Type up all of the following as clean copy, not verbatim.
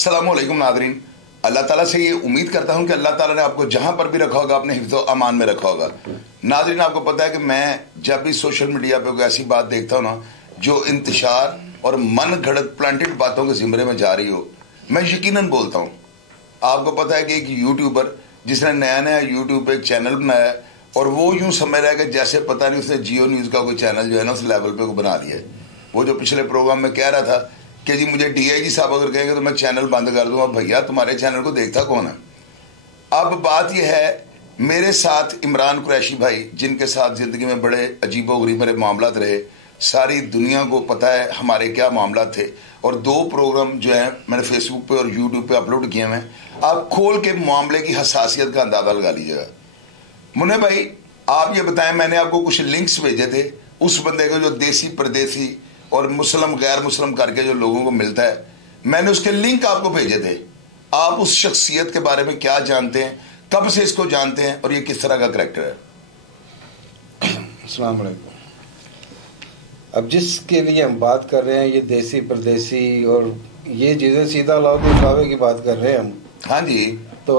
अस्सलामुअलैकुम नादरीन, अल्लाह ताला से ये उम्मीद करता हूँ कि अल्लाह ताला ने आपको जहाँ पर भी रखा होगा अपने हिफ्ज़ व अमान में रखा होगा। नादरीन, आपको पता है कि मैं जब भी सोशल मीडिया पे कोई ऐसी बात देखता हूँ ना जो इंतशार और मन घड़त प्लांटेड बातों के ज़िम्रे में जा रही हो, मैं यकीनन बोलता हूँ। आपको पता है कि एक यूट्यूबर जिसने नया नया यूट्यूब पे एक चैनल बनाया है और वो यूँ समझ रहा है कि जैसे पता नहीं उसने जियो न्यूज़ का कोई चैनल जो है ना उस लेवल पे को बना दिया है। वो जो पिछले प्रोग्राम में कह रहा था कि जी मुझे DIG साहब अगर कहेंगे तो मैं चैनल बंद कर दूंगा। भैया तुम्हारे चैनल को देखता कौन है? अब बात यह है, मेरे साथ इमरान कुरैशी भाई, जिनके साथ ज़िंदगी में बड़े अजीबोगरीब मेरे मामलात रहे, सारी दुनिया को पता है हमारे क्या मामला थे, और 2 प्रोग्राम जो है मैंने फेसबुक पे और यूट्यूब पे अपलोड किए हैं। आप खोल के मामले की हसासियत का अंदाजा लगा लीजिएगा। मुन्ने भाई, आप ये बताएं, मैंने आपको कुछ लिंक्स भेजे थे उस बंदे को जो देसी परदेसी और मुस्लिम गैर मुस्लिम करके जो लोगों को मिलता है, मैंने उसके लिंक आपको भेजे थे। आप उस शख्सियत के बारे में क्या जानते हैं, कब से इसको जानते हैं और ये किस तरह का करैक्टर है? अस्सलाम वालेकुम। अब जिसके लिए हम बात कर रहे हैं, ये देसी परदेसी और ये चीज़ें, सीधा लावे की बात कर रहे हैं हम। हाँ जी। तो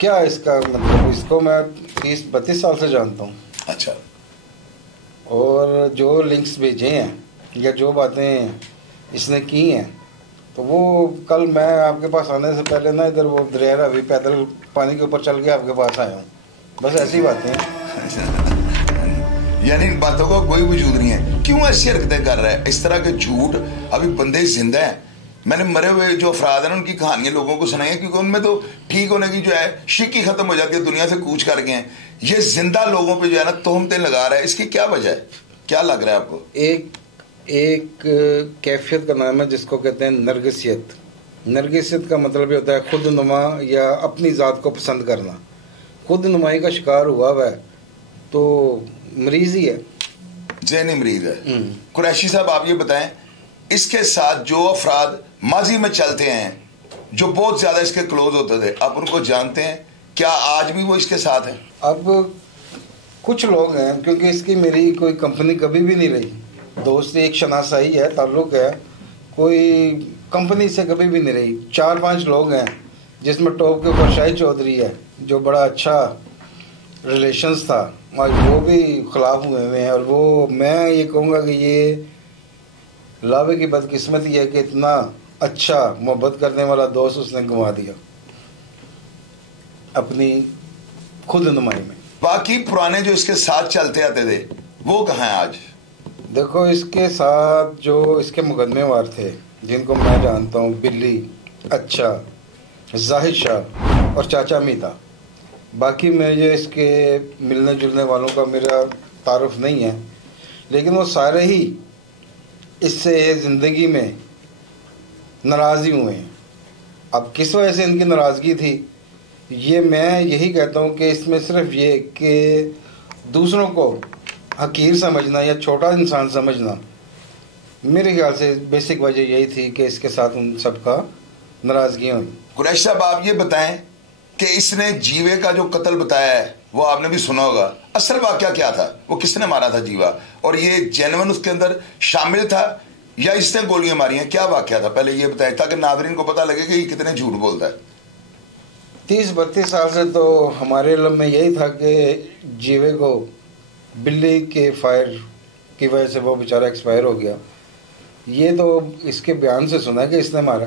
क्या इसका मतलब, इसको मैं 30-32 साल से जानता हूँ। अच्छा। और जो लिंक्स भेजे हैं या जो बातें इसने की हैं, तो वो कल मैं आपके पास आने से पहले ना इधर वो दरिया अभी पैदल पानी के ऊपर चल के आपके पास आया हूँ। बस ऐसी बातें हैं। यानी इन बातों का कोई वजूद नहीं है। क्यों ऐसी हरकतें कर रहा है? इस तरह के झूठ, अभी बंदे जिंदा हैं। मैंने मरे हुए जो अफराद हैं उनकी कहानियां लोगों को सुनाई है, क्योंकि उनमें तो ठीक होने की जो है शिक ही खत्म हो जाती है, दुनिया से कूच कर गए हैं। ये जिंदा लोगों पे जो है ना तोहमतें लगा रहा है, इसकी क्या वजह है? क्या लग रहा है आपको? एक कैफियत का नाम है जिसको कहते हैं नरगिसियत। नरगिसियत का मतलब ये होता है खुद नुमा या अपनी ज़ात को पसंद करना। खुद नुमाई का शिकार हुआ है तो मरीज ही है, ज़हनी मरीज है। कुरैशी साहब, आप ये बताएं, इसके साथ जो अफराद माजी में चलते हैं, जो बहुत ज़्यादा इसके क्लोज होते थे, आप उनको जानते हैं? क्या आज भी वो इसके साथ हैं? अब कुछ लोग हैं, क्योंकि इसकी मेरी कोई कंपनी कभी भी नहीं रही। दोस्ती एक शनासाई है, ताल्लुक़ है, कोई कंपनी से कभी भी नहीं रही। 4-5 लोग हैं जिसमें टॉप के ऊपर शाही चौधरी है, जो बड़ा अच्छा रिलेशंस था, और वो भी खिलाफ हुए हैं। और वो मैं ये कहूँगा कि ये लावे की बदकिस्मती है कि इतना अच्छा मोहब्बत करने वाला दोस्त उसने गंवा दिया अपनी खुद नुमाई में। बाकी पुराने जो इसके साथ चलते आते थे वो कहाँ हैं आज? देखो, इसके साथ जो इसके मुकदमेवार थे जिनको मैं जानता हूँ, बिल्ली, अच्छा, जाहिद शाह और चाचा मीता। बाकी मुझे इसके मिलने जुलने वालों का मेरा तारुफ नहीं है, लेकिन वो सारे ही इससे ज़िंदगी में नाराज़ ही हुए हैं। अब किस वजह से इनकी नाराज़गी थी, ये मैं यही कहता हूँ कि इसमें सिर्फ ये कि दूसरों को हकीर समझना या छोटा इंसान समझना, मेरे ख्याल से बेसिक वजह यही थी कि इसके साथ उन सबका नाराज़गी हुई। कुरैशी साहब, आप ये बताएं कि इसने जीवे का जो कत्ल बताया है वो आपने भी सुना होगा। असल वाकया क्या था? वो किसने मारा था जीवा, और ये जेन्युइन उसके अंदर शामिल था या इसने गोलियां मारी हैं? क्या वाकया था, पहले ये बताएं ताकि नाज़रीन को पता लगे कि ये कितने झूठ बोलता है। 30-32 साल से तो हमारे इल्म में यही था कि जीवे को बिल्ली के फायर की वजह से वो बेचारा एक्सपायर हो गया। ये तो इसके बयान से सुना है कि इसने मारा।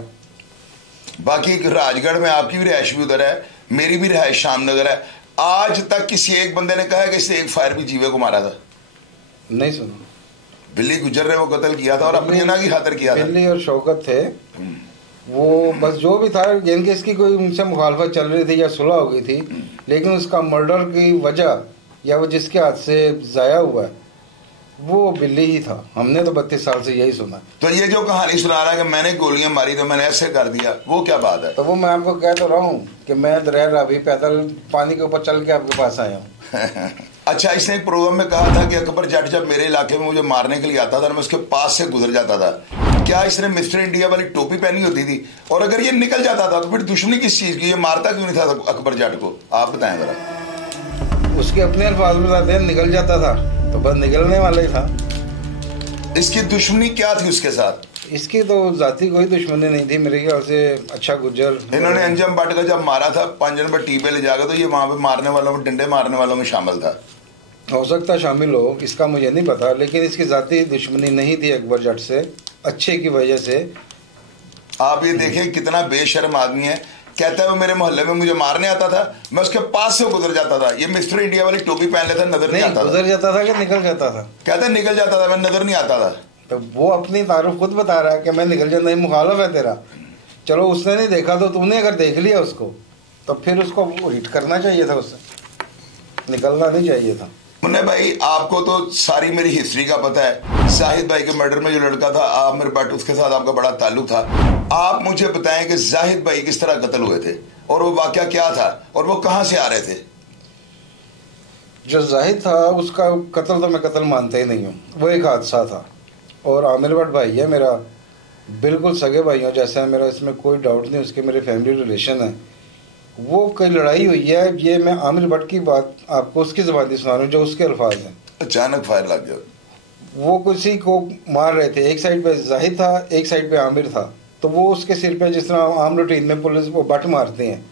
बाकी राजगढ़ में आपकी भी रिहाइश भी उधर है, मेरी भी रिहाइश शामनगर है। आज तक किसी एक बंदे ने कहा है कि इसने एक फायर भी जीवे को मारा था? नहीं सुना। बिल्ली गुजर ने वो कत्ल किया था और अपनी अना की खातिर किया था। बिल्ली और शौकत थे वो, बस जो भी था, जिनकी इसकी कोई उनसे मुखालफत चल रही थी या सुलह हो गई थी, लेकिन उसका मर्डर की वजह या वो जिसके हाथ से ज़ाया हुआ है वो बिल्ली ही था। हमने तो 32 साल से यही सुना। तो ये जो कहानी सुना रहा है कि मैंने गोलियां मारी तो मैंने ऐसे कर दिया, वो क्या बात है? तो वो मैं आपको कह तो रहा हूँ कि मैं दरिया रावी पैदल पानी के ऊपर चल के आपके पास आया हूँ। अच्छा, इसने एक प्रोग्राम में कहा था कि अकबर जट जब मेरे इलाके में मुझे मारने के लिए आता था, मैं उसके पास से गुजर जाता था। क्या इसने मिस्टर इंडिया वाली टोपी पहनी होती थी? और अगर ये निकल जाता था तो फिर दुश्मनी किस चीज़ की? ये मारता क्यों नहीं था अकबर जट को? आप बताएं जरा। उसके अपने अल्फाज में था, निकल जाता था तो बस निकलने वाला ही था। इसकी दुश्मनी क्या थी उसके साथ? इसकी तो जाती कोई दुश्मनी नहीं थी मेरे ख्याल से, अच्छा गुजर। इन्होंने अंजम भट्ट का जब मारा था 5 जनवरी टी पे ले जाकर, तो ये वहां पे मारने वालों में, डंडे मारने वालों में शामिल था। हो सकता शामिल हो, इसका मुझे नहीं पता, लेकिन इसकी जाती दुश्मनी नहीं थी अकबर जट से, अच्छे की वजह से। आप ये देखें कितना बेशर्म आदमी है। कहता है वो मेरे मोहल्ले में मुझे मारने आता था, मैं उसके पास से गुजर जाता था। ये मिस्टर इंडिया वाली टोपी पहन लेता, नजर नहीं आता था। गुजर जाता था कि निकल जाता था? कहता है निकल जाता था, मैं नजर नहीं आता था। तो वो अपनी तारुफ खुद बता रहा है कि मैं निकल जाता, मुखालफ है तेरा। चलो उसने नहीं देखा तो तूने अगर देख लिया उसको, तो फिर उसको हिट करना चाहिए था, उससे निकलना नहीं चाहिए था। मुन्ने भाई, आपको तो सारी मेरी हिस्ट्री का पता है। जाहिद भाई के मर्डर में जो लड़का था आमिर भट्ट, उसके साथ आपका बड़ा ताल्लुक था। आप मुझे बताएं कि जाहिद भाई किस तरह कत्ल हुए थे और वो वाकया क्या था और वो कहां से आ रहे थे? जो जाहिद था उसका कत्ल तो मैं कत्ल मानता ही नहीं हूँ, वो एक हादसा था। और आमिर भट्ट भाई है मेरा, बिल्कुल सगे भाइयों जैसा है मेरा, इसमें कोई डाउट नहीं। उसके मेरे फैमिली रिलेशन है। वो कई लड़ाई हुई है, ये मैं आमिर भट्ट की बात आपको उसकी ज़बानी सुना रहा हूँ जो उसके अल्फाज हैं। अचानक फायर लग गया। वो किसी को मार रहे थे, एक साइड पे जाहिद था, एक साइड पे आमिर था। तो वो उसके सिर पे, जिस तरह आम रूटीन में पुलिस वो बट मारते हैं,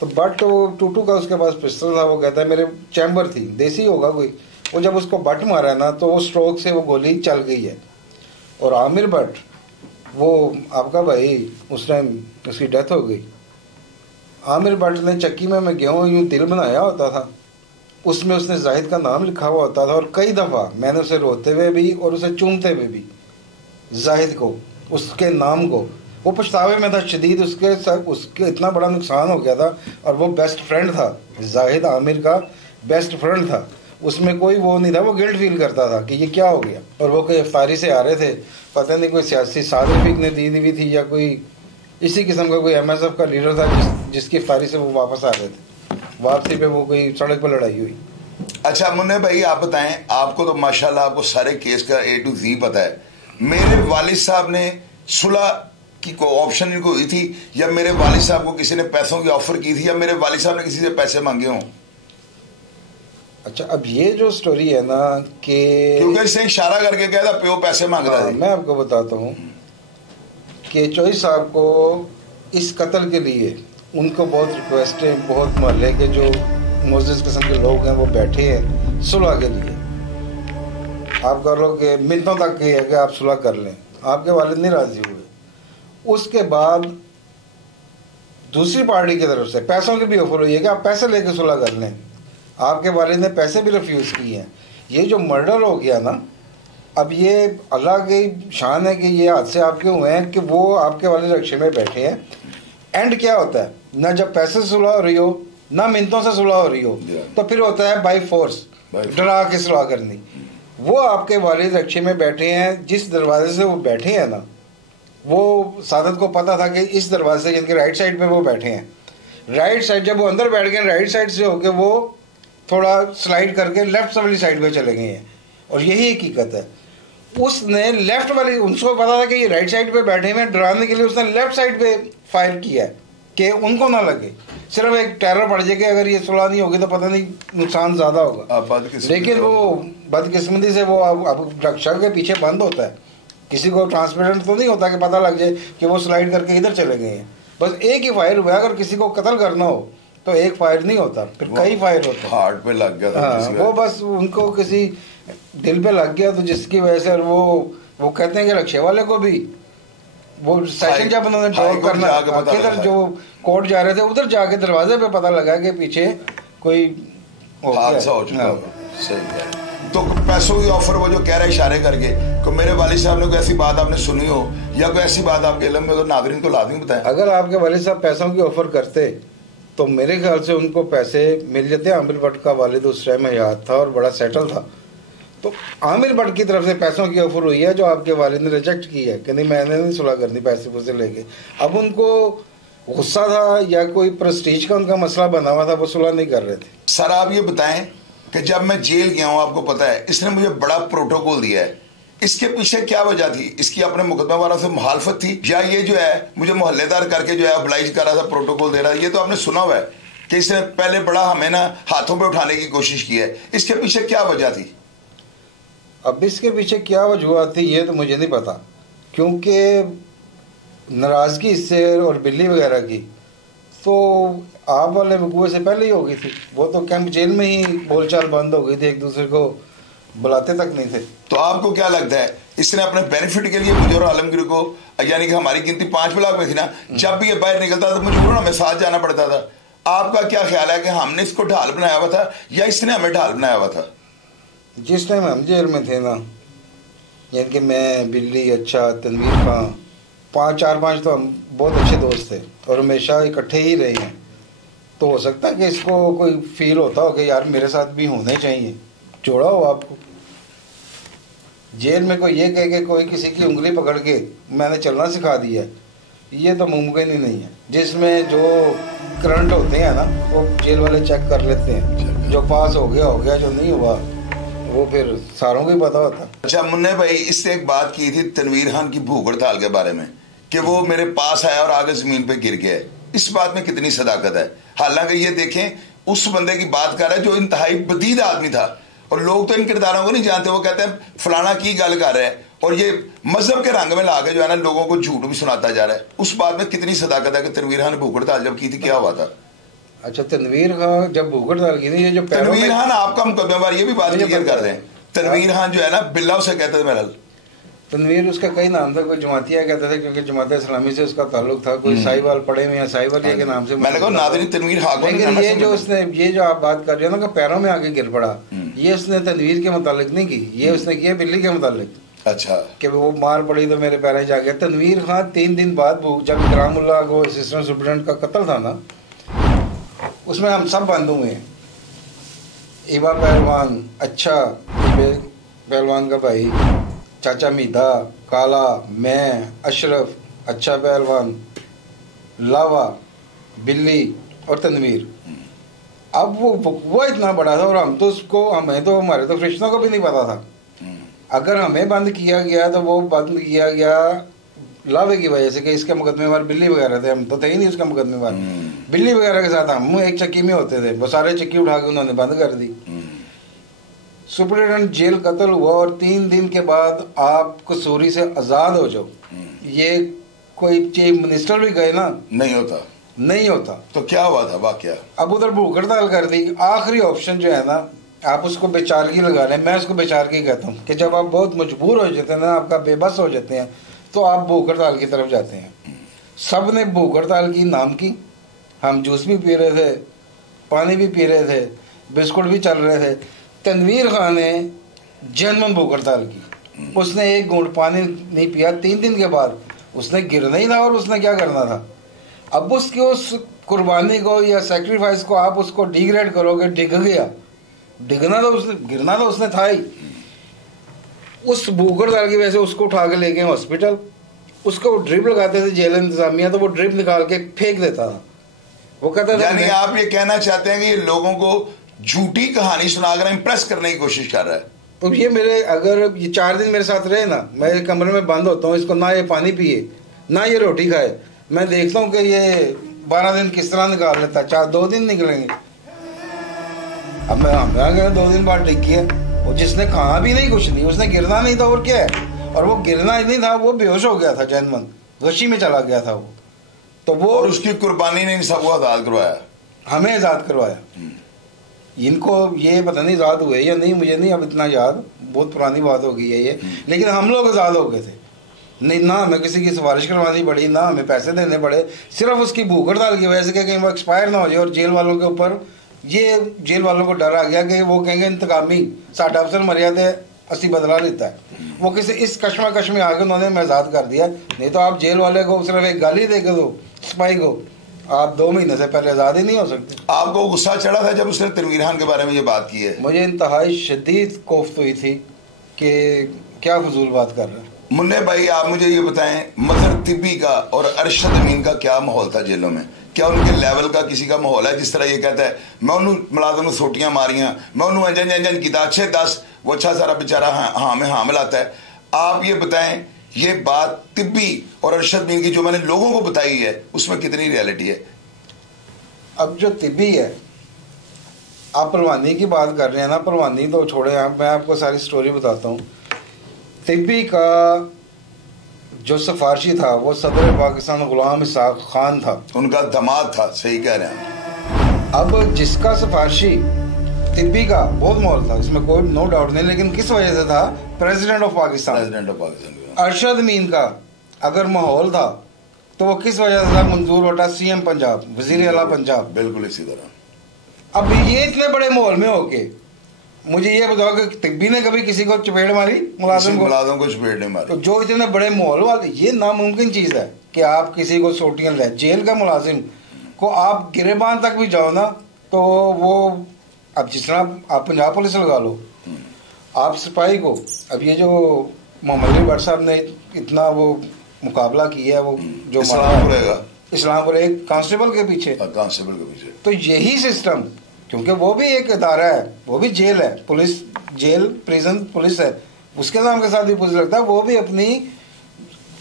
तो बट वो टूटू का उसके पास पिस्टल था। वो कहता है मेरे चैम्बर थी, देसी होगा कोई। वो जब उसको बट मारा ना तो वो स्ट्रोक से वो गोली चल गई है। और आमिर भट्ट वो आपका भाई, उस टाइम उसकी डेथ हो गई। आमिर भट्ट ने चक्की में मैं गेहूँ यूँ दिल बनाया होता था, उसमें उसने जाहिद का नाम लिखा हुआ होता था। और कई दफ़ा मैंने उसे रोते हुए भी और उसे चूमते हुए भी जाहिद को, उसके नाम को, वो पछतावे में था शदीद। उसके इतना बड़ा नुकसान हो गया था। और वो बेस्ट फ्रेंड था, जाहिद आमिर का बेस्ट फ्रेंड था। उसमें कोई वो नहीं था, वो गिल्ट फील करता था कि ये क्या हो गया। और वो कोई अफ्तारी से आ रहे थे, पता नहीं कोई सियासी साद रफीक ने दी हुई थी या कोई इसी किस्म का कोई MSF का लीडर था जिसकी अफ्तारी से वो वापस आ रहे थे। वापसी पे वो कोई सड़क पर लड़ाई हुई। अच्छा मुन्ने भाई, आप बताएं, आपको तो माशाल्लाह आपको सारे केस का A to Z पता है। मेरे वालिद साहब ने सुलह की कोई ऑप्शन इनको हुई थी, या मेरे वालिद साहब को किसी ने पैसों की ऑफर की थी, या मेरे वालिद साहब ने किसी से पैसे मांगे हों? अच्छा, अब ये जो स्टोरी है ना कि क्योंकि इसने इशारा करके कहा था प्यो पैसे मांग रहा है। मैं आपको बताता हूँ कि चौधरी साहब को इस कत्ल के लिए उनको बहुत रिक्वेस्ट है, बहुत मोहल्ले के जो मोजिज़ किस्म के लोग हैं वो बैठे हैं सुलह के लिए। आप कह लो कि मिनटों तक की है कि आप सुलह कर लें, आपके वालिद नहीं राज़ी हुए। उसके बाद दूसरी पार्टी की तरफ से पैसों की भी ऑफर हुई है कि आप पैसे लेके सुलह कर लें। आपके वालिद ने पैसे भी रिफ्यूज़ किए हैं। ये जो मर्डर हो गया ना, अब ये अल्लाह की शान है कि ये हादसे आपके हुए हैं कि वो आपके वाले रक्शे में बैठे हैं। एंड क्या होता है ना, जब पैसे से सुलह हो रही हो ना मिनटों से सुलह हो रही हो, तो फिर होता है बाई फोर्स, डरा के सुलह करनी। वो आपके वालिद रक्शे में बैठे हैं, जिस दरवाजे से वो बैठे हैं ना, वो सादत को पता था कि इस दरवाजे से जिनके राइट साइड पे वो बैठे हैं, राइट साइड जब वो अंदर बैठ गए, राइट साइड से होके वो थोड़ा स्लाइड करके लेफ्ट वाली साइड पे चले गए हैं। और यही हकीकत है, उसने लेफ्ट वाली, उनको पता था कि ये राइट साइड पे बैठे हैं, डराने के लिए उसने लेफ्ट साइड पे फायर किया है कि उनको ना लगे, सिर्फ एक टेरर पड़ जाए कि अगर ये सुलह नहीं होगी तो पता नहीं नुकसान ज़्यादा होगा। लेकिन वो बदकिस्मती से वो अब रक्षा के पीछे बंद होता है, किसी को ट्रांसपेरेंट तो नहीं होता कि पता लग जाए कि वो स्लाइड करके इधर चले गए हैं। बस एक ही फायर हुआ। अगर किसी को कत्ल करना हो तो एक फायर नहीं होता, फिर कई फायर होते हैं। हार्ट पे लग गया था। हाँ, वो बस उनको किसी दिल पे लग गया, तो जिसकी वजह से वो कहते हैं कि रक्षे वाले को भी वो सेशन जब उन्होंने ड्रॉप करना, किधर जो कोर्ट जा रहे थे उधर जाके दरवाजे पे पता लगा कि पीछे कोई हादसा हो चुका है। सही है। तो पैसों की ऑफर वो जो कह रहा है इशारे करके, तो मेरे वालिद साहब ने कोई ऐसी बात आपने सुनी हो या कोई ऐसी बात आपके इल्म में, तो नाज़रीन को लाज़मी बताएं। अगर आपके वालिद साहब पैसों की ऑफर करते तो मेरे ख्याल से उनको पैसे मिल जाते। आमिर भट्ट का वालिद उस टाइम हयात था और बड़ा सेटल था, तो आमिर भट्ट की तरफ से पैसों की ऑफर हुई है जो आपके वालिद ने रिजेक्ट की है कि नहीं मैंने नहीं सुलह करनी पैसे पूसे लेके। अब उनको गुस्सा था या कोई प्रेस्टीज का उनका मसला बना हुआ था, वो सुलह नहीं कर रहे थे। सर आप ये बताएं कि जब मैं जेल गया हूँ, आपको पता है इसने मुझे बड़ा प्रोटोकॉल दिया है, इसके पीछे क्या वजह थी? इसकी अपने मुकदमा वालों से मुखालफत थी, या ये जो है मुझे मोहल्लेदार करके जो है ऑब्लाइज कर रहा था, प्रोटोकॉल दे रहा है? ये तो आपने सुना हुआ है कि इसने पहले बड़ा हमें ना हाथों पे उठाने की कोशिश की है। इसके पीछे क्या वजह थी? अब इसके पीछे क्या वजूहत थी ये तो मुझे नहीं पता, क्योंकि नाराज़गी इससे और बिल्ली वगैरह की तो आप वाले वकूए से पहले ही हो गई थी। वो तो कैंप जेल में ही बोलचाल बंद हो गई थी, एक दूसरे को बुलाते तक नहीं थे। तो आपको क्या लगता है इसने अपने बेनिफिट के लिए मुझे और आलमगीर को, यानी कि हमारी गिनती 5 ब्लॉक में थी ना, जब भी ये बाहर निकलता था तो मजबूरन हमें साथ जाना पड़ता था। आपका क्या ख्याल है कि हमने इसको ढाल बनाया हुआ था या इसने हमें ढाल बनाया हुआ था? जिस टाइम हम जेल में थे ना, यानी कि मैं, बिल्ली, अच्छा, तनवीर खां, 4-5 तो हम बहुत अच्छे दोस्त थे और हमेशा इकट्ठे ही रहे हैं। तो हो सकता है कि इसको कोई फील होता हो कि यार मेरे साथ भी होने चाहिए, जोड़ा हो आपको। जेल में कोई ये कहे कि कोई किसी की उंगली पकड़ के मैंने चलना सिखा दिया, ये तो मुमकिन ही नहीं है। जिसमें जो करंट होते हैं ना वो जेल वाले चेक कर लेते हैं, जो पास हो गया, जो नहीं हुआ वो फिर सारों को ही पता होता। अच्छा मुन्ने भाई, इससे एक बात की थी तनवीर खान की भूख हड़ताल के बारे में कि वो मेरे पास आया और आगे जमीन पे गिर गया। इस बात में कितनी सदाकत है? हालांकि ये देखें उस बंदे की बात कर रहा है जो इंतहाई बदीद आदमी था, और लोग तो इन किरदारों को नहीं जानते। वो कहते हैं फलाना की गल कर रहा है, और ये मजहब के रंग में लाके जो है ना लोगों को झूठ भी सुनाता जा रहा है। उस बात में कितनी सदाकत है कि तनवीर खान ने भूख हड़ताल जब की थी क्या हुआ था? अच्छा, तनवीर खान जब भूख हड़ताल की थी, ये जो तनवीर खान आपका मुकदमेवार, ये भी बात क्लियर कर दें। तनवीर खान जो है ना बिल्ला उसे कहते थे मेरा। तनवीर उसका कई नाम था, कोई जमातिया कहते थे क्योंकि जमात इस्लामी से उसका ताल्लुक था, कोई साहिवाल पढ़े हुए हैं, साहिवाल के नाम से मैंने कहा नादरीन तनवीर खान। लेकिन ये जो उसने, ये जो आप बात कर रहे हो ना कि पैरों में आके गिर पड़ा, ये उसने तनवीर के मुतालिक नहीं की, ये उसने किया बिल्ली के मुतालिक। अच्छा, कि वो मार पड़ी तो मेरे पैरों जा गया। तनवीर खान 3 दिन बाद जब इकरामुल्लाह को असिस्टेंट सुपरिटेंडेंट का कत्ल था ना, उसमें हम सब बंद हुए हैं। इबा पहलवान, अच्छा पहलवान का भाई, चाचा मीदा, काला, मैं, अशरफ, अच्छा पहलवान, लावा, बिल्ली और तनवीर। अब वो इतना बड़ा था और हम तो उसको, हमें तो, हमारे तो फरिश्तों को भी नहीं पता था। अगर हमें बंद किया गया तो वो बंद किया गया लावे की वजह से कि इसके मुकदमेवार बिल्ली वगैरह थे, हम तो थे ही नहीं उसका मुकदमेवार। बिल्ली वगैरह के साथ हम एक चक्की में होते थे, वो सारे चक्की उठा के उन्होंने बंद कर दी। सुपरिटेंडेंट जेल कत्ल हुआ और 3 दिन के बाद आप कसूरी से आज़ाद हो जाओ, ये कोई चीफ मिनिस्टर भी गए ना, नहीं होता। तो क्या हुआ था वाकया? अब उधर भूख हड़ताल कर दी। आखिरी ऑप्शन जो है ना, आप उसको बेचारगी लगा लें, मैं उसको बेचारगी कहता हूँ कि जब आप बहुत मजबूर हो जाते हैं ना, आपका बेबस हो जाते हैं, तो आप भूख हड़ताल की तरफ जाते हैं। सब ने भूख हड़ताल की, नाम की। हम जूस भी पी रहे थे, पानी भी पी रहे थे, बिस्कुट भी चल रहे थे। तनवीर खान ने जनमन भूख हड़ताल की, उसने एक घूंट पानी नहीं पिया। 3 दिन के बाद उसने गिरना ही था और उसने क्या करना था। अब उसकी उस कुर्बानी को या सेक्रीफाइस को आप उसको डिग्रेड करोगे, डिग गया, डिगना तो उसने, गिरना तो उसने था ही। उस भूख हड़ताल की वजह से उसको उठा के ले गए हॉस्पिटल, उसको ड्रिप लगाते थे जेल इंतजामिया, तो वो ड्रिप निकाल के फेंक देता था। वो कहता था, यानी आप ये कहना चाहते हैं कि ये लोगों को झूठी कहानी सुनाकर इम्प्रेस करने की कोशिश कर रहा है? तो ये मेरे, अगर ये 4 दिन मेरे साथ रहे ना, मैं एक कमरे में बंद होता हूँ, इसको ना ये पानी पिए ना ये रोटी खाए, मैं देखता हूँ कि ये 12 दिन किस तरह निकाल लेता है। 2 दिन निकलेंगे। अब मैं आ गया 2 दिन बाद टिक गया। वो जिसने खाना भी नहीं, कुछ नहीं, उसने गिरना नहीं था और क्या है, और वो गिरना ही नहीं था, वो बेहोश हो गया था, जनमन गशी में चला गया था वो। तो वो, और उसकी कुर्बानी ने सबको आज़ाद करवाया, हमें आज़ाद करवाया। इनको ये पता नहीं आज़ाद हुए या नहीं, मुझे नहीं अब इतना याद, बहुत पुरानी बात हो गई है ये, लेकिन हम लोग आज़ाद हो गए थे। नहीं, ना हमें किसी की सिफारिश करवानी पड़ी, ना हमें पैसे देने पड़े, सिर्फ उसकी भूख हड़ताल की वजह से कि कहीं वो एक्सपायर ना हो जाए। और जेल वालों के ऊपर ये, जेल वालों को डर आ गया कि वो कहेंगे इंतकामी, साडा अफसर मरिया थे, असी बदला लेता है। वो किसी इस कश्मकश में आगे उन्होंने हमें आज़ाद कर दिया। नहीं तो आप जेल वाले को सिर्फ एक गाली दे के दो, सिपाही को, आप 2 महीने से पहले आज़ाद ही नहीं हो सकते। आपको गुस्सा चढ़ा था जब उसने तनवीर खान के बारे में ये बात की है? मुझे इंतहाई शदीद कोफ्त हुई थी कि क्या फजूल बात कर रहे हैं। मुन्ने भाई, आप मुझे ये बताएं, मजहर तिब्बी का और अरशद अमीन का क्या माहौल था जेलों में? क्या उनके लेवल का किसी का माहौल है? जिस तरह ये कहता है मैं उन्होंने मुलाजम सोटियां मारियां, मैं उन्होंने अंजन की अच्छे 10, वो अच्छा सारा बेचारा हाँ में हाँ मिलाता है। आप ये बताएं, ये बात तिब्बी और अरशद अमीन की जो मैंने लोगों को बताई है उसमें कितनी रियलिटी है? अब जो तिब्बी है, आप पहलवानी की बात कर रहे हैं ना, पहलवानी तो छोड़े आप, मैं आपको सारी स्टोरी बताता हूँ। तिब्बी का जो सिफारशी था वो सदर पाकिस्तान गुलाम इसाक खान था, उनका दामाद था, सही कह रहे हैं। अब जिसका सिफारशी तिब्बी का बहुत माहौल था, इसमें कोई नो डाउट नहीं, लेकिन किस वजह से था? President of Pakistan Arshad mean का अगर माहौल था तो वो किस वजह से था मंजूर होता? सीएम पंजाब, वजीर आला पंजाब। बिल्कुल इसी तरह। अब ये इतने बड़े माहौल में होके मुझे ये बताओ कि तिब्बी ने कभी किसी को चपेट मारी? मुलाजिम को चपेट नहीं मारी। तो जो इतने बड़े माहौल वाले, ये नामुमकिन चीज है कि आप किसी को सोटियां ले, जेल का मुलाजिम को आप गिरेबान तक भी जाओ ना तो वो, अब जिस तरह आप पंजाब पुलिस लगा लो, आप सिपाही को, अब ये जो मोहम्मद अली भट्ट साहब ने इतना वो मुकाबला किया है, वो जो इस्लामपुर एक कांस्टेबल के पीछे, तो यही सिस्टम, क्योंकि वो भी एक इदारा है, वो भी जेल है, पुलिस जेल, प्रिजन पुलिस है, उसके नाम के साथ भी पुलिस लगता है, वो भी अपनी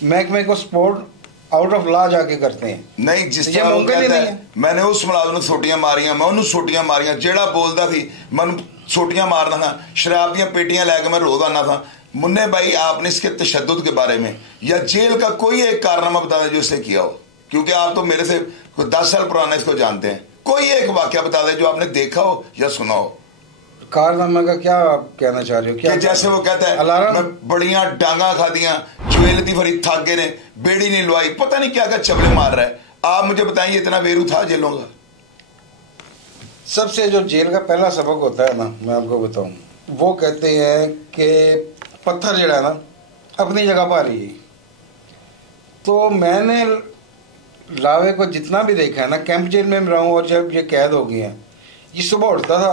महकमे को सपोर्ट आउट ऑफ लॉ जाके करते हैं। नहीं, जिस तरह वो कहता है मैंने उस मुलाजिम ने सोटियां मारियां, मैं उन्होंने सोटियां मारियां, जेड़ा बोलता थी मैं सोटियां मारना था, शराब दी पेटियां लैके मैं रोज आना था। मुन्ने भाई, आपने इसके तशद्दुद के बारे में या जेल का कोई एक कारनामा बता दें जो इसने किया हो, क्योंकि आप तो मेरे से 10 साल पुराना इसको जानते हैं। कोई एक वाकया बता दे जो आपने देखा हो या सुना हो। कारनामा का क्या आप कहना चाह रहे हो? क्या जैसे वो कहता है मैं बड़ियां डांगा खा दियां, चुएल दी फरी थागे ने, बेड़ी नहीं लुआई, पता नहीं क्या क्या चबले मार रहा है। आप मुझे बताइए इतना बेरू था जेलों का? सबसे जो जेल का पहला सबक होता है ना, मैं आपको बताऊं, वो कहते हैं कि पत्थर जड़ा है ना अपनी जगह पर ही। तो मैंने लावे को जितना भी देखा है ना, कैंप जेल में रहा हूँ, और जब ये कैद हो गए हैं, ये सुबह उठता था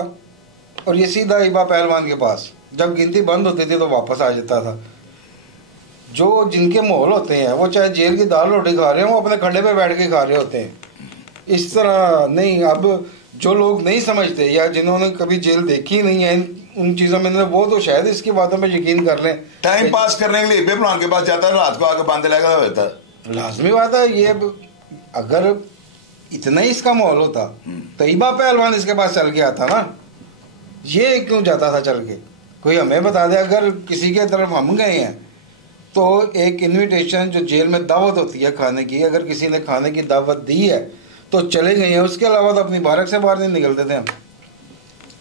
और ये सीधा इबा पहलवान के पास, जब गिनती बंद होती थी तो वापस आ जाता था। जो जिनके माहौल होते हैं वो चाहे जेल की दाल रोटी खा रहे हो, वो अपने खड्डे पे बैठ के खा रहे होते हैं। इस तरह नहीं। अब जो लोग नहीं समझते या जिन्होंने कभी जेल देखी नहीं है उन चीज़ों में, वो तो शायद इसकी बातों में यकीन कर लें। टाइम पास करने के लिए इबे पहलवान के पास जाता है, रात को आके बांधे लगा होता है। लाजमी बात है ये। अगर इतना ही इसका माहौल होता तो इबा पहलवान इसके पास चल के आता ना, ये क्यों जाता था चल के? कोई हमें बता दे। अगर किसी के तरफ हम गए हैं तो एक इनविटेशन जो जेल में दावत होती है खाने की, अगर किसी ने खाने की दावत दी है तो चले गए हैं, उसके अलावा तो अपनी बारक से बाहर नहीं निकलते थे हम।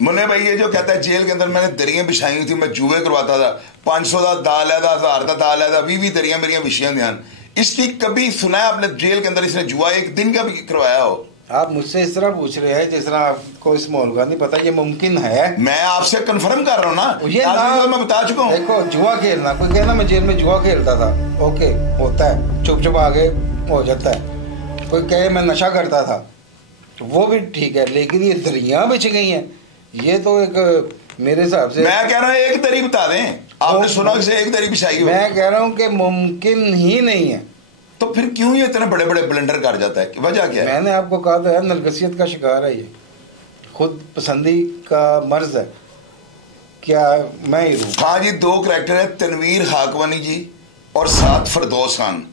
मुन्ने भाई, ये जो कहता है जेल के अंदर मैंने दरियां बिछाई हुई थी, मैं जुए करवाता था, 500 का दाल है, 1000 का दाल है, 20 दरियां मेरियां बिछियां ध्यान, इसकी कभी सुना है आपने जेल के अंदर इसने जुआ एक दिन का भी करवाया हो? आप मुझसे इस तरह पूछ रहे हैं जिस तरह आपको इस माहौल का नहीं पता। ये मुमकिन है? मैं आपसे कंफर्म कर रहा हूँ ना, ये तो मैं बता चुका हूँ। देखो, जुआ खेलना, कोई कहना मैं जेल में जुआ खेलता था, ओके होता है, चुप चुप आगे हो जाता है। कोई कहे मैं नशा करता था, वो भी ठीक है, लेकिन ये दरियां बिछ गई हैं, ये तो एक मेरे हिसाब से, मैं कह रहा हूँ एक दरी बता दें, आपने सुना कि एक दरी बिछाई हो? मैं कह रहा हूँ कि मुमकिन ही नहीं है। तो फिर क्यों ये इतने बड़े बड़े ब्लंडर कर जाता है? वजह क्या है? मैंने आपको कहा तो है, नरगसियत का शिकार है ये, खुद पसंदी का मर्ज है। क्या मैं ही हूँ? हाँ जी, 2 करैक्टर है, तनवीर हाकवानी जी और साथ फरदौस खान।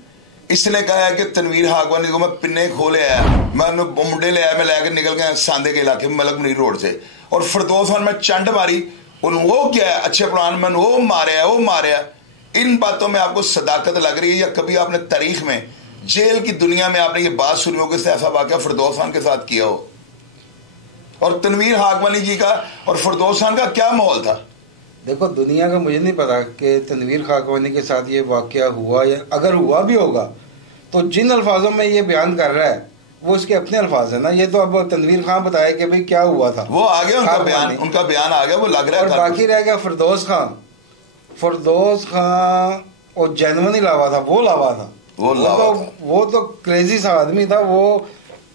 इसने कहा है कि तनवीर हाकवानी को मैं पिन्ने खोले आया, मैं मुंडे ले आया, मैं लेकर निकल गया सांदे के इलाके में मलक मुनीर रोड से, और फरदौस खान मैं चंड मारी, उन वो क्या है अच्छे प्लान में वो मारे। इन बातों में आपको सदाकत लग रही है या कभी आपने तारीख में जेल की दुनिया में आपने ये बात सुनी हो कि ऐसा वाकया फरदौस खान के साथ किया हो? और तनवीर हाकवानी जी का और फरदौस खान का क्या माहौल था? देखो, दुनिया का मुझे नहीं पता कि तनवीर हाकवानी के साथ ये वाकया हुआ, या अगर हुआ भी होगा तो जिन अल्फाजों में ये बयान कर रहा है वो उसके अपने अल्फाज है ना। ये तो अब तनवीर खान बताया कि भाई क्या हुआ था, वो आ गया उनका बयान आ गया, वो लग रहा है। और बाकी रह गया फरदौस खान और जेन्युइन ही लावा था, वो तो क्रेजी सा आदमी था, वो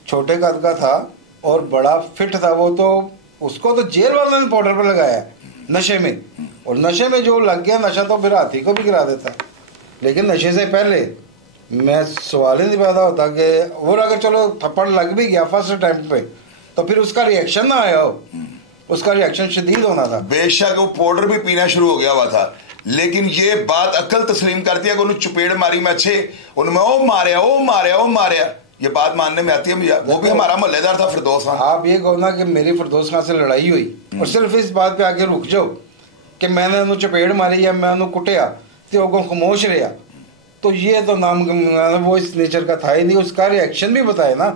छोटे कद का था और बड़ा फिट था। वो तो उसको तो जेल वालों ने पाउडर पर लगाया नशे में, और नशे में जो लग गया नशा तो फिर हाथी को भी गिरा देता। लेकिन नशे से पहले मैं सवाल ही नहीं पैदा होता कि, और अगर चलो थप्पड़ लग भी गया फर्स्ट टाइम पे तो फिर उसका रिएक्शन ना आया हो, उसका रिएक्शन शदीद होना था। बेशक वो पाउडर भी पीना शुरू हो गया हुआ था, लेकिन ये बात अकल तस्लीम करती है कि उन्होंने चुपेड़ मारी में अच्छे, उनमें वो मारे, ये बात मानने में आती है मुझे। वो भी हमारा मोहल्लेदार था फरदौस खान। आप ये कहो ना कि मेरी फरदौस खान से लड़ाई हुई और सिर्फ इस बात पे आके रुक जाओ कि मैंने उन्हें चपेड़ मारी या मैं उन्हें कुटिया तो वो खामोश रहा, तो ये तो नाम वो इस नेचर का था ही नहीं। उसका रिएक्शन भी बताया ना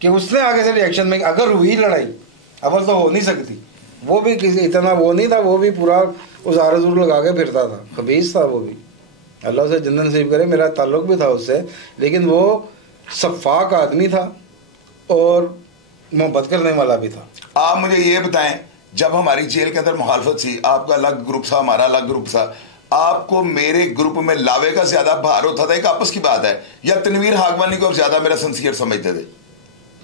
कि उसने आगे से रिएक्शन में अगर हुई लड़ाई, अवल तो हो नहीं सकती, वो भी किसी इतना वो नहीं था, वो भी पूरा उज़ार ज़ूर लगा के फिरता था, खबीस था वो भी। अल्लाह से जन्नत नसीब करे, मेरा ताल्लुक़ भी था उससे, लेकिन वो शफ़ाक आदमी था और मोहब्बत करने वाला भी था। आप मुझे ये बताएं, जब हमारी जेल के अंदर मुखालफत थी, आपका अलग ग्रुप था, हमारा अलग ग्रुप था, आपको मेरे ग्रुप में लावे का ज्यादा भार होता था, एक आपस की बात है, या तनवीर हाकमानी को ज्यादा मेरा सिंसियर समझते थे?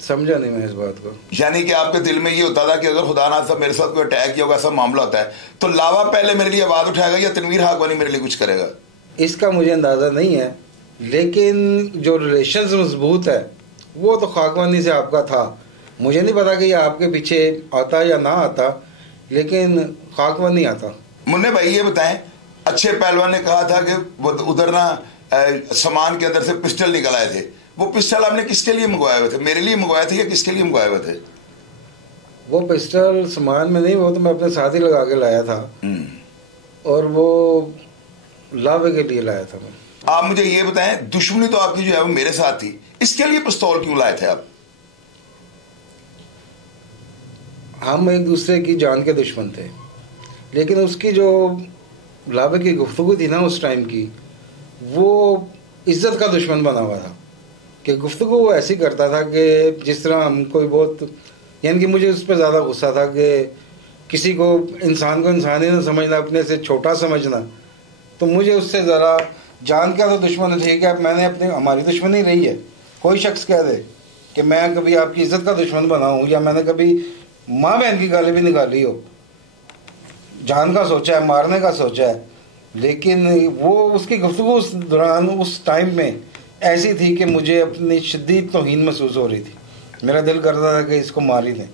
समझा नहीं मैं इस बात को। यानी कि आपके दिल में ये होता था कि अगर खुदा ना था मेरे साथ कोई अटैक किया होगा, ऐसा मामला होता है, तो लावा पहले मेरे लिए आवाज उठाएगा या तनवीर हाकमानी मेरे लिए कुछ करेगा? इसका मुझे अंदाज़ा नहीं है, लेकिन जो रिलेशन मजबूत है वो तो खाकवानी से आपका था। मुझे नहीं पता कि ये आपके पीछे आता या ना आता, लेकिन खाकवानी आता। मुन्ने भाई ये बताएं, अच्छे पहलवान ने कहा था कि उधर ना सामान के अंदर से पिस्टल निकल आए थे, वो पिस्टल आपने किसके लिए मंगवाए हुए थे? मेरे लिए मंगवाए थे या किसके लिए मंगवाए हुए थे? वो पिस्टल सामान में नहीं, वो तो मैं अपने साथ ही लगा के लाया था, और वो लावे के लिए लाया था मैं। आप मुझे ये बताएं, दुश्मनी तो आपकी जो है वो मेरे साथ थी, इसके लिए पिस्तौल क्यों लाए थे आप? हम एक दूसरे की जान के दुश्मन थे, लेकिन उसकी जो लावे की गुफ्तगू थी ना उस टाइम की, वो इज्जत का दुश्मन बना हुआ था कि गुफ्तगू वो ऐसी करता था कि जिस तरह हम कोई बहुत, यानी कि मुझे उस पर ज़्यादा गुस्सा था कि किसी को इंसान ही ना समझना, अपने से छोटा समझना। तो मुझे उससे ज़रा जान का तो दुश्मन थे कि मैंने अपने, हमारी दुश्मनी रही है, कोई शख्स कह दे कि मैं कभी आपकी इज्जत का दुश्मन बना हूँ या मैंने कभी माँ बहन की गाली भी निकाली हो, जान का सोचा है, मारने का सोचा है, लेकिन वो उसकी गुफ्तगू उस दौरान उस टाइम में ऐसी थी कि मुझे अपनी शदीद तौहीन महसूस हो रही थी। मेरा दिल करता था कि इसको मार ही दें।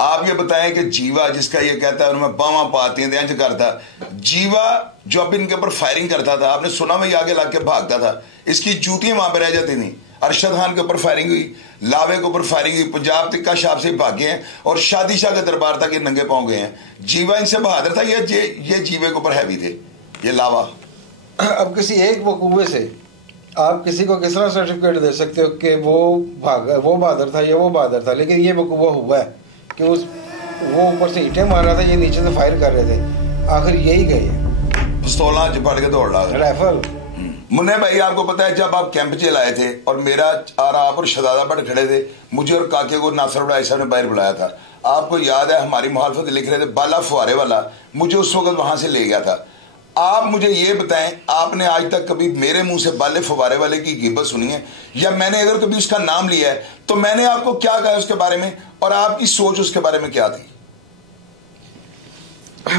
आप ये बताएं कि जीवा जिसका ये कहता है उनमें बामा पाती हैं इंज करता, जीवा जो अब इनके ऊपर फायरिंग करता था, आपने सुना में आगे लाके भागता था, इसकी जूतियां वहां पर रह जाती थी। अरशद खान के ऊपर फायरिंग हुई, लावे के ऊपर फायरिंग हुई, पंजाब तिक्का शाह से भागे हैं और शादी शाह के दरबार तक ये नंगे पांव गए हैं। जीवा इनसे बहादुर था, ये जीवे के ऊपर हैवी थे, ये लावा। अब किसी एक वकूवे से आप किसी को किस तरह सर्टिफिकेट दे सकते हो कि वो बहादुर था या वो बहादुर था, लेकिन ये वकूवा हुआ है कि वो ऊपर से ईंटें मार रहा था, ये नीचे से फायर कर रहे थे, आखिर यही गए पिस्तौल पड़ के दौड़ रहा राइफल। मुन्ने भाई आपको पता है, जब आप कैंप जेल आए थे और मेरा और आप और शहजादा भट्ट खड़े थे, मुझे और काके को नासिर उड़ाई साहब ने बाहर बुलाया था, आपको याद है? हमारी मुखालफत लिख रहे थे, बाला फुहारे वाला मुझे उस वक्त वहां से ले गया था। आप मुझे ये बताएं, आपने आज तक कभी मेरे मुंह से बाले फुवारे वाले की गिबत सुनी है? या मैंने अगर कभी उसका नाम लिया है तो मैंने आपको क्या कहा उसके बारे में, और आपकी सोच उसके बारे में क्या थी?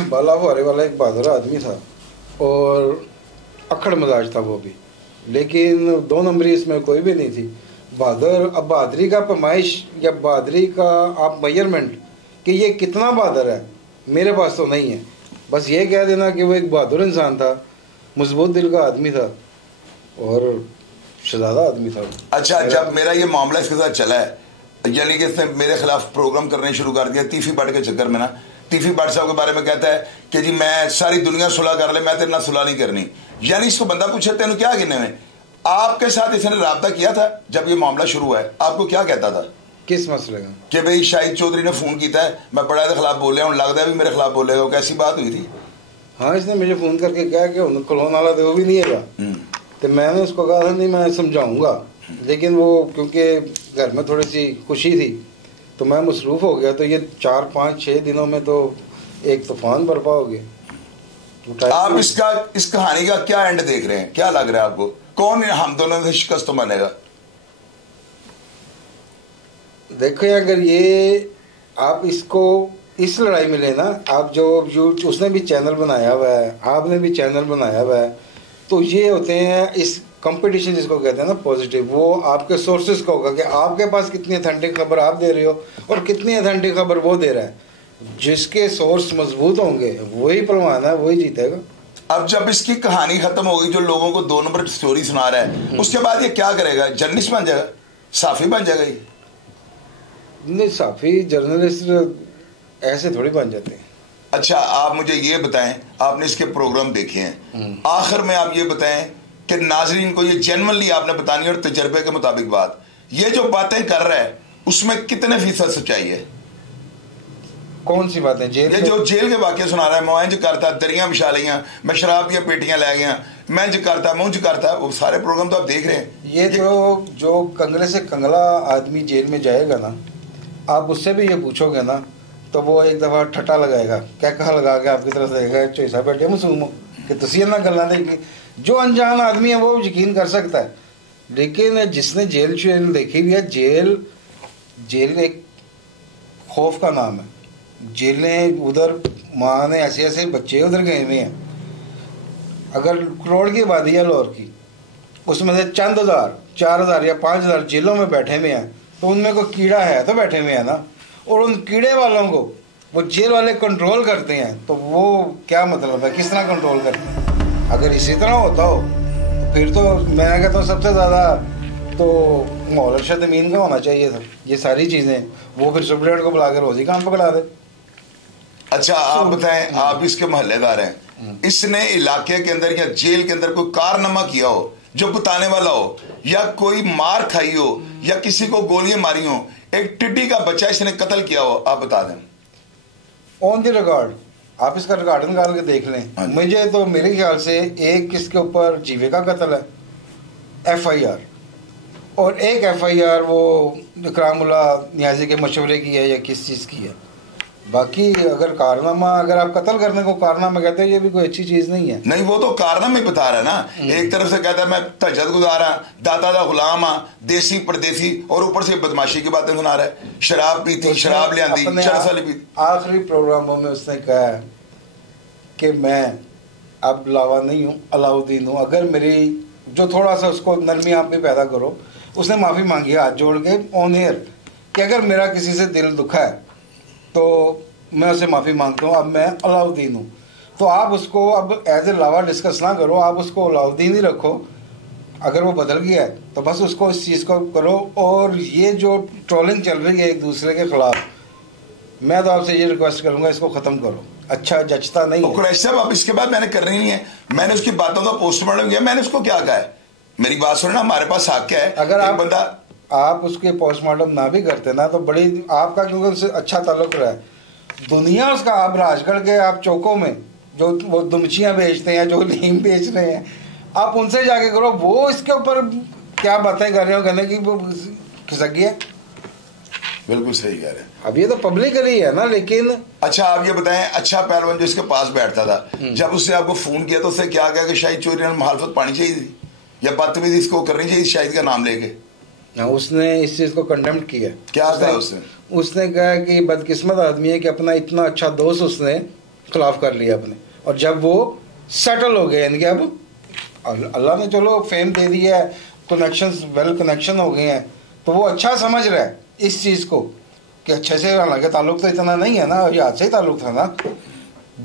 बाला फुवारे वाला एक बहादुर आदमी था और अखड़ मजाज था वो भी, लेकिन 2 नंबरी इसमें कोई भी नहीं थी। बहादुर, अब बहादुरी का पैमाइश या बहादुरी का आप मेजरमेंट कि ये कितना बहादुर है, मेरे पास तो नहीं है। बस ये कह देना कि वो एक बहादुर इंसान था, मजबूत दिल का आदमी था और शहजादा आदमी था। अच्छा, जब मेरा ये मामला इसके साथ चला है, यानी कि इसने मेरे खिलाफ प्रोग्राम करने शुरू कर दिया तीफी भट्ट के चक्कर में ना, तीफी भट्ट साहब के बारे में कहता है कि जी मैं सारी दुनिया सुलह कर ले, मैं तेरे ना सुलह नहीं करनी। यानी इसको बंदा पूछे तेन क्या गिने में, आपके साथ इसने रब्ता किया था जब ये मामला शुरू हुआ है, आपको क्या कहता था? किस मसले का? कि भाई शाहिद चौधरी ने फोन किया है, मैं बड़ा के खिलाफ बोले हूँ, लगता है भी मेरे खिलाफ बोलेगा, कैसी बात हुई थी? हाँ, इसने मुझे फोन करके कहा कि कलोन वाला तो वो भी नहीं है, तो मैंने उसको कहा था नहीं मैं समझाऊंगा, लेकिन वो क्योंकि घर में थोड़ी सी खुशी थी तो मैं मसरूफ़ हो गया, तो ये 4-5-6 दिनों में तो एक तूफान बर्पा हो गया। आप इस कहानी का क्या एंड देख रहे हैं? क्या लग रहा है आपको, कौन हम दोनों से शिकस्त तो मानेगा? देखो, अगर ये आप इसको इस लड़ाई में लेना, आप जो उसने भी चैनल बनाया हुआ है, आपने भी चैनल बनाया हुआ है, तो ये होते हैं इस कंपटीशन जिसको कहते हैं ना पॉजिटिव, वो आपके सोर्सेज का होगा कि आपके पास कितनी अथेंटिक खबर आप दे रहे हो और कितनी अथेंटिक खबर वो दे रहा है। जिसके सोर्स मजबूत होंगे वही पहलवान है, वही जीतेगा। अब जब इसकी कहानी खत्म होगी, जो लोगों को 2 नंबर स्टोरी सुना रहा है, उसके बाद ये क्या करेगा? जर्नलिस्ट बन जाएगा, साफी बन जाएगा? ये नहीं, साफी जर्नलिस्ट ऐसे थोड़ी बन जाते हैं। अच्छा, आप मुझे ये बताएं, आपने इसके प्रोग्राम देखे हैं, आखिर में आप ये बताएं कि नाजरीन को ये जेन्युइनली आपने बतानी और तजर्बे के मुताबिक बात, ये जो बातें कर रहा है उसमें कितने फीसद सच्चाई है? कौन सी बातें? जेल ये जो जेल के वाक्य सुना रहा है, मैं इंज करता, दरियां बिछा लियां, मैं शराब की पेटियां ले गया, मैं इंज करता, मैं उंज करता, वो सारे प्रोग्राम तो आप देख रहे हैं। ये जो कंगले से कंगला आदमी जेल में जाएगा ना, आप उससे भी ये पूछोगे ना तो वो एक दफ़ा ठट्टा लगाएगा, क्या कहा लगा के आपकी तरफ देगा, चोसा बैठे मासूम कि तुसी ना गल्लां देखी। जो अनजान आदमी है वो यकीन कर सकता है, लेकिन जिसने जेल शेल देखी हुई है, जेल एक खौफ का नाम है। जेलें उधर माँ ने ऐसे ऐसे बच्चे उधर गए हुए हैं। अगर करोड़ की आबादी है लाहौर की, उसमें से चंद हज़ार, 4,000 या 5,000 जेलों में बैठे हुए हैं, तो उनमें कोई कीड़ा है तो बैठे हुए हैं ना। और उन कीड़े वालों को वो जेल वाले कंट्रोल करते हैं, तो वो क्या मतलब है, किस तरह कंट्रोल करते हैं? अगर इसी तरह होता हो तो फिर तो मैं कहता हूँ सबसे ज़्यादा तो माहौल अरशद अमीन का होना चाहिए था। ये सारी चीज़ें वो फिर सुप्रीडेंट को बुला के रोज़ी काम पकड़ा दे। अच्छा आप बताएं, आप इसके मोहल्लेदार हैं, इसने इलाके के अंदर या जेल के अंदर कोई कारनामा किया हो जो बताने वाला हो, या कोई मार खाई हो, या किसी को गोलियां मारी हो, एक टिड्डी का बच्चा इसने कत्ल किया हो, आप बता दें। ऑन द रिकॉर्ड आप इसका रिकॉर्ड निकाल के देख लें। मुझे तो मेरे ख्याल से एक किसके ऊपर जीवे का कत्ल है FIR, और एक FIR वो इकरामुल्ला नियाजी के मशवरे की है या किस चीज़ की है। बाकी अगर कारनामा, अगर आप कत्ल करने को कारनामा कहते हैं, ये भी कोई अच्छी चीज नहीं है। नहीं, वो तो कारनामा ही बता रहा है ना। एक तरफ से कहता है मैं तहज्जुद गुजार हाँ, दाता दा गुलाम हाँ, देसी परदेसी, और ऊपर से बदमाशी की बातें सुना रहा है। शराब पीती, शराब ले आंदी, चरस पीती। आखिरी प्रोग्रामों में उसने कहा कि मैं अब लावा नहीं हूँ, अलाउद्दीन हूँ। अगर मेरी जो थोड़ा सा उसको नरमी आप भी पैदा करो, उसने माफ़ी मांगी हाथ जोड़ के ऑन एयर कि अगर मेरा किसी से दिल दुखा है तो मैं उसे माफ़ी मांगता हूँ, अब मैं अलाउद्दीन हूँ। तो आप उसको अब एज ए लावा डिस्कस ना करो, आप उसको अलाउद्दीन ही रखो। अगर वो बदल गया है तो बस उसको इस चीज़ को करो। और ये जो ट्रोलिंग चल रही है एक दूसरे के खिलाफ, मैं तो आपसे ये रिक्वेस्ट करूँगा, इसको ख़त्म करो। अच्छा जचता नहीं है। कुरैशी साहब, अब इसके बाद मैंने करनी नहीं है, मैंने उसकी बातों का पोस्टमार्टम किया, मैंने उसको क्या कहा है, मेरी बात सुनना, हमारे पास हक क्या है। अगर आप उसके पोस्टमार्टम ना भी करते ना तो बड़ी आपका, क्योंकि उससे अच्छा ताल्लुक रहा है, दुनिया उसका आप राजगढ़ के आप चौकों में जो वो दुमचियाँ बेचते हैं, जो नीम बेच रहे हैं, आप उनसे जाके करो। वो इसके ऊपर क्या बातें कर रहे हो, कहने की वो खिसक गया। बिल्कुल सही कह रहे हैं। अब ये तो पब्लिकली है ना। लेकिन अच्छा आप ये बताएं, अच्छा पहलवान जो इसके पास बैठता था, जब उसने आपको फोन किया तो उसने क्या कहा कि शाहिद चौधरी ने मुखालफत पानी चाहिए थी या बदतमीजी इसको करनी चाहिए शाहिद का नाम लेके? उसने इस चीज़ को कंडेम किया। क्या कहा उसने कहा कि बदकिस्मत आदमी है कि अपना इतना अच्छा दोस्त उसने खिलाफ कर लिया अपने, और जब वो सेटल हो गए, इनके अब अल्लाह ने चलो फेम दे दिया है, कनेक्शंस वेल कनेक्शन हो गए हैं, तो वो अच्छा समझ रहा है इस चीज़ को कि अच्छे से, हालांकि ताल्लुक तो इतना नहीं है ना, याद से ही ताल्लुक था ना।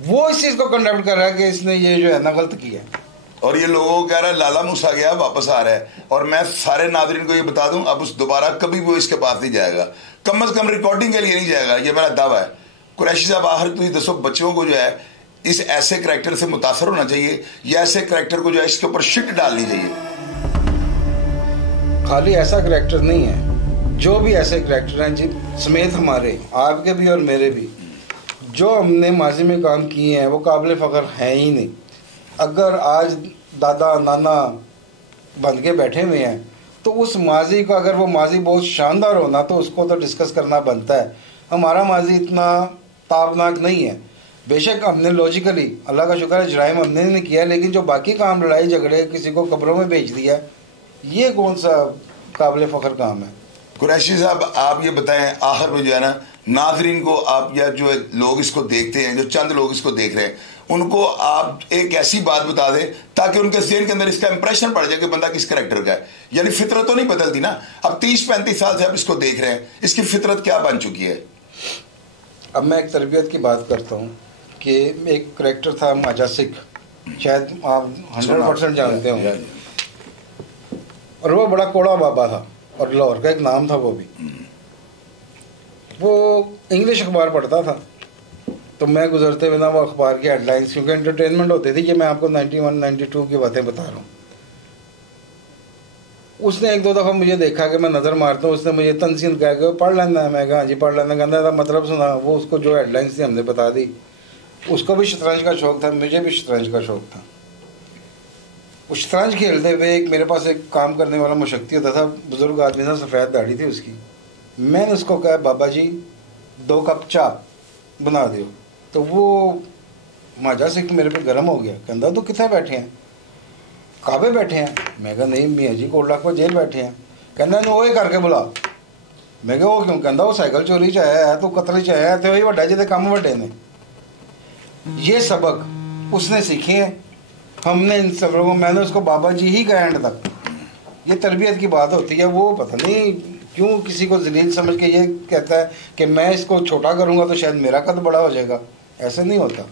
वो इस चीज़ को कंडेम कर रहा है कि इसने ये जो है ना गलत किया है। और ये लोगों को कह रहा है लाला मूसा गया वापस आ रहा है। और मैं सारे नाज़रीन को ये बता दूं, अब उस दोबारा कभी वो इसके पास नहीं जाएगा, कम से कम रिकॉर्डिंग के लिए नहीं जाएगा, ये मेरा दावा है। कुरैशी साहब आखिर तुम दसो, बच्चों को जो है इस ऐसे करैक्टर से मुतासर होना चाहिए या ऐसे करैक्टर को जो है इसके ऊपर शिट डालनी चाहिए? खाली ऐसा करैक्टर नहीं है, जो भी ऐसे करैक्टर हैं जी समेत हमारे, आपके भी और मेरे भी, जो हमने माजी में काम किए हैं वो काबिल फ़ख्र हैं ही नहीं। अगर आज दादा नाना बन के बैठे हुए हैं तो उस माजी को, अगर वो माजी बहुत शानदार होना तो उसको तो डिस्कस करना बनता है। हमारा माजी इतना ताबनाक नहीं है। बेशक हमने लॉजिकली, अल्लाह का शुक्र है, जराइम हमने नहीं किया, लेकिन जो बाकी काम, लड़ाई झगड़े, किसी को कब्रों में भेज दिया, ये कौन सा काबिल फ़ख्र काम है? कुरैशी साहब आप ये बताएं, आखिर में जो है ना नाजरीन को आप, या जो लोग इसको देखते हैं, जो चंद लोग इसको देख रहे हैं, उनको आप एक ऐसी बात बता दें ताकि उनके ज़हन के अंदर इसका इंप्रेशन पड़ जाए कि बंदा किस करैक्टर का है। यानी फितरत तो नहीं बदलती ना, अब 30-35 साल से आप इसको देख रहे हैं, इसकी फितरत क्या बन चुकी है? अब मैं एक तरबियत की बात करता हूँ कि एक करैक्टर था माजा सिख, शायद आप 100% जानते होंगे, और वो बड़ा कोड़ा बाबा था और लाहौर का एक नाम था। वो भी वो इंग्लिश अखबार पढ़ता था, तो मैं गुजरते हुए ना वो अखबार की हेडलाइंस, क्योंकि एंटरटेनमेंट होती थी, कि मैं आपको 91-92 की बातें बता रहा हूँ, उसने एक दो दफ़ा मुझे देखा कि मैं नज़र मारता हूँ, उसने मुझे तनसीन कह के पढ़ लेना है। मैं कहा हाँ जी पढ़ लेना। कहता था मतलब सुना। वो उसको जो हेडलाइंस थी हमने बता दी। उसको भी शतरंज का शौक़ था, मुझे भी शतरंज का शौक़ था। उस शतरंज खेलते हुए एक मेरे पास एक काम करने वाला मुशक्ति होता था, बुज़ुर्ग आदमी था, सफ़ेद दाढ़ी थी उसकी। मैंने उसको कहा बाबा जी 2 कप चाय बना दो। तो वो माजा सिख मेरे पे गर्म हो गया। कहता तो कितने बैठे हैं? काबे बैठे हैं। मैं कहा नहीं मियाँ जी कोट लाखपत जेल बैठे हैं। कहना वो ही करके बुला। मैं कहा वो क्यों? कहता वो साइकिल चोरी च आया है, तो कतल च आया है, तो वही वड्डा जिहदे काम वड्डे ने। ये सबक उसने सीखे हैं, हमने इन सब लोगों, मैंने उसको बाबा जी ही कहा एंड तक। ये तरबियत की बात होती है। वो पता नहीं क्यों किसी को जलील समझ के ये कहता है कि मैं इसको छोटा करूँगा तो शायद मेरा कद बड़ा हो जाएगा। ऐसे नहीं होता।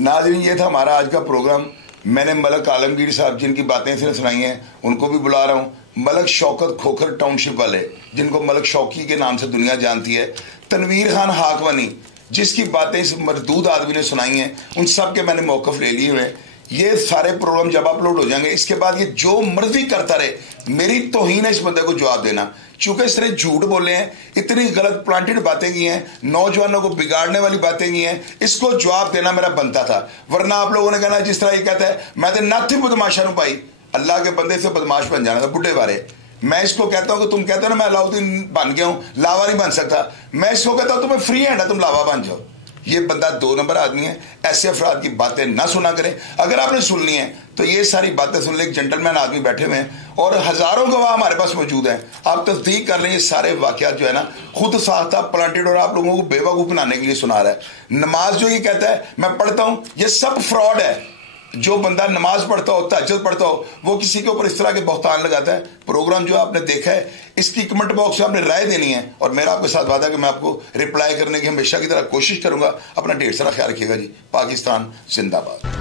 नाज़रीन, ये था हमारा आज का प्रोग्राम। मैंने मलक आलमगीर साहब जिनकी बातें इसने सुनाई हैं उनको भी बुला रहा हूँ। मलक शौकत खोखर टाउनशिप वाले, जिनको मलक शौकी के नाम से दुनिया जानती है, तनवीर खान हाकवानी, जिसकी बातें इस मरदूद आदमी ने सुनाई हैं, उन सब के मैंने मौक़िफ़ ले लिए हुए हैं। ये सारे प्रोग्राम जब अपलोड हो जाएंगे, इसके बाद ये जो मर्जी करता रहे, मेरी तौहीन है इस बंदे को जवाब देना। चूंकि इसने झूठ बोले हैं, इतनी गलत प्लांटेड बातें की हैं, नौजवानों को बिगाड़ने वाली बातें की हैं, इसको जवाब देना मेरा बनता था। वरना आप लोगों ने कहना जिस तरह ये कहता है मैं तो नथ ही बदमाशा नूं पाई, अल्लाह के बंदे से बदमाश बन जाना था बुढ़े बारे। मैं इसको कहता हूं कि तुम कहते हो ना मैं अलाउद्दीन बन गया हूं, लावा नहीं बन सकता। मैं इसको कहता हूं तुम्हें फ्री हैंड है, तुम लावा बन जाओ। ये बंदा 2 नंबर आदमी है। ऐसे अफराद की बातें ना सुना करें। अगर आपने सुननी है तो ये सारी बातें सुन लें। एक जेंटलमैन आदमी बैठे हुए हैं और हजारों गवाह हमारे पास मौजूद हैं। आप तस्दीक कर लें, ये सारे वाकयात जो है ना खुद साख्ता प्लांटेड और आप लोगों को बेवकूफ़ बनाने के लिए सुना रहा है। नमाज जो ये कहता है मैं पढ़ता हूँ, ये सब फ्रॉड है। जो बंदा नमाज पढ़ता हो, तहज्जुद पढ़ता हो, वो किसी के ऊपर इस तरह के बहतान लगाता है। प्रोग्राम जो आपने देखा है, इसकी कमेंट बॉक्स में आपने राय देनी है और मेरा आपके साथ वादा है कि मैं आपको रिप्लाई करने की हमेशा की तरह कोशिश करूंगा। अपना ढेर सारा ख्याल रखिएगा जी। पाकिस्तान जिंदाबाद।